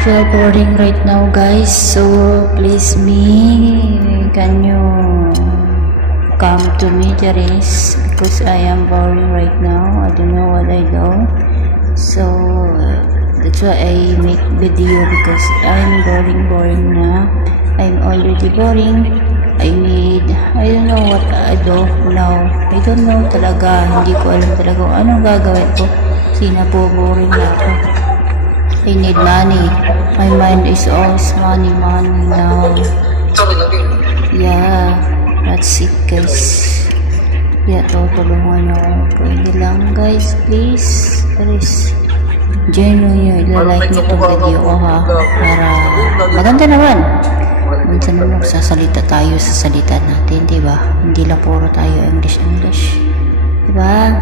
feel boring right now, guys. So please can you come to me, Teresa? Because I am boring right now. I don't know what I do. So that's why I make video, because I'm boring na. I'm already boring. I don't know what I do now. I don't know talaga. Hindi ko alam talaga kung anong gagawin ko. Kasi naboboring na ako. I need money. My mind is always money now. Yeah, that's it, guys. Yeah, tutulungan ako. Pwede lang, guys, please. Please. Genuine, ilalike nyo itong video ko, ha? Para maganda naman. Minsan naman magsasalita tayo sa salita natin, diba? Hindi lang puro tayo English. Diba?